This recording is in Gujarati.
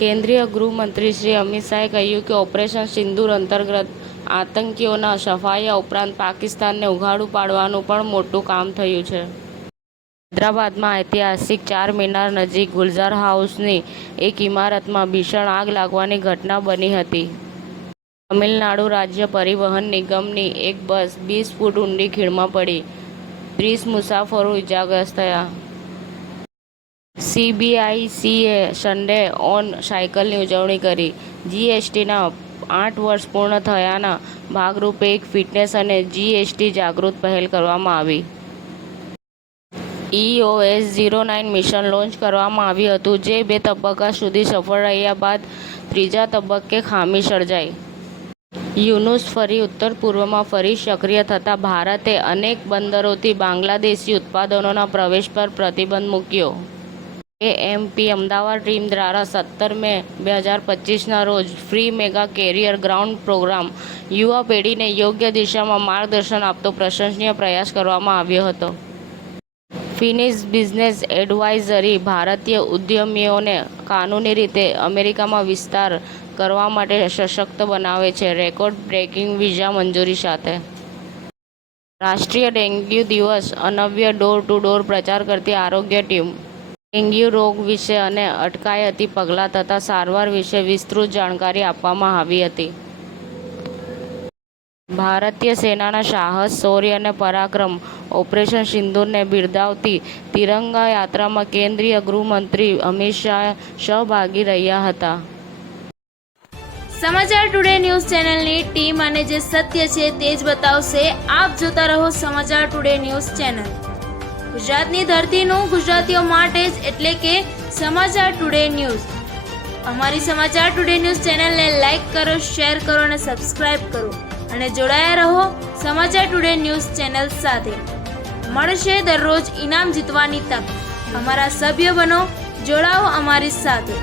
કેન્દ્રીય ગૃહમંત્રી શ્રી અમિત શાહે કહ્યું કે ઓપરેશન સિંદૂર અંતર્ગત આતંકીઓના સફાયા ઉપરાંત પાકિસ્તાનને ઉઘાડું પાડવાનું પણ મોટું કામ થયું છે. હૈદરાબાદમાં ઐતિહાસિક ચાર મીનાર નજીક ગુલઝાર હાઉસની એક ઇમારતમાં ભીષણ આગ લાગવાની ઘટના બની હતી. તમિલનાડુ રાજ્ય પરિવહન નિગમની એક બસ 20 ફૂટ ઊંડી ખીણમાં પડી, 30 મુસાફરો ઇજાગ્રસ્ત થયા. સીબીઆઈસીએ સન્ડે ઓન સાયકલની ઉજવણી કરી. જીએસટીના 8 વર્ષ પૂર્ણ થયાના ભાગરૂપે એક ફિટનેસ અને જીએસટી જાગૃત પહેલ કરવામાં આવી. EOS 09 મિશન લોન્ચ કરવામાં આવ્યું હતું, જે 2 તબક્કા સુધી સફળ રહ્યા બાદ ત્રીજા તબક્કે ખામી સર્જાઈ. યુનુસ ફરી ઉત્તર પૂર્વમાં ફરી સક્રિય થતાં ભારતે અનેક બંદરોથી બાંગ્લાદેશી ઉત્પાદનોના પ્રવેશ પર પ્રતિબંધ મૂક્યો. એએમપી અમદાવાદ ટીમ દ્વારા 17 મે 2025ના રોજ free mega career ground program યુવા પેઢીને યોગ્ય દિશામાં માર્ગદર્શન આપતો પ્રશંસનીય પ્રયાસ કરવામાં આવ્યો હતો. ફિનિશ બિઝનેસ એડવાઇઝરી ભારતીય ઉદ્યમીઓને કાનૂની રીતે અમેરિકામાં વિસ્તાર કરવા માટે સશક્ત બનાવે છે, રેકોર્ડ બ્રેકિંગ વિઝા મંજૂરી સાથે. રાષ્ટ્રીય ડેન્ગ્યુ દિવસ અનવ્ય ડોર ટુ ડોર પ્રચાર કરતી આરોગ્ય ટીમ. ડેન્ગ્યુ રોગ વિશે અને અટકાયતી પગલાં તથા સારવાર વિશે વિસ્તૃત જાણકારી આપવામાં આવી હતી. ભારતીય સેનાના સાહસ, શૌર્ય અને પરાક્રમ ઓપરેશન સિંદૂરને બિરદાવતી તિરંગા યાત્રામાં કેન્દ્રીય ગૃહમંત્રી અમિત શાહ સહભાગી રહ્યા હતા. સમાચાર ટુડે ન્યૂઝ ચેનલની ટીમ અને જે સત્ય છે તે જ બતાવશે. આપ જોતા રહો સમાચાર ટુડે ન્યૂઝ ચેનલ. ગુજરાતની ધરતીનું ગુજરાતીઓ માટે જ, એટલે કે સમાચાર ટુડે ન્યૂઝ. અમારી સમાચાર ટુડે ન્યૂઝ ચેનલને લાઈક કરો, શેર કરો અને સબસ્ક્રાઇબ કરો અને જોડાયા રહો સમાચાર ટુડે ન્યૂઝ ચેનલ સાથે. મળશે દરરોજ ઇનામ જીતવાની તક. અમારા સભ્ય બનો, જોડાઓ અમારી સાથે.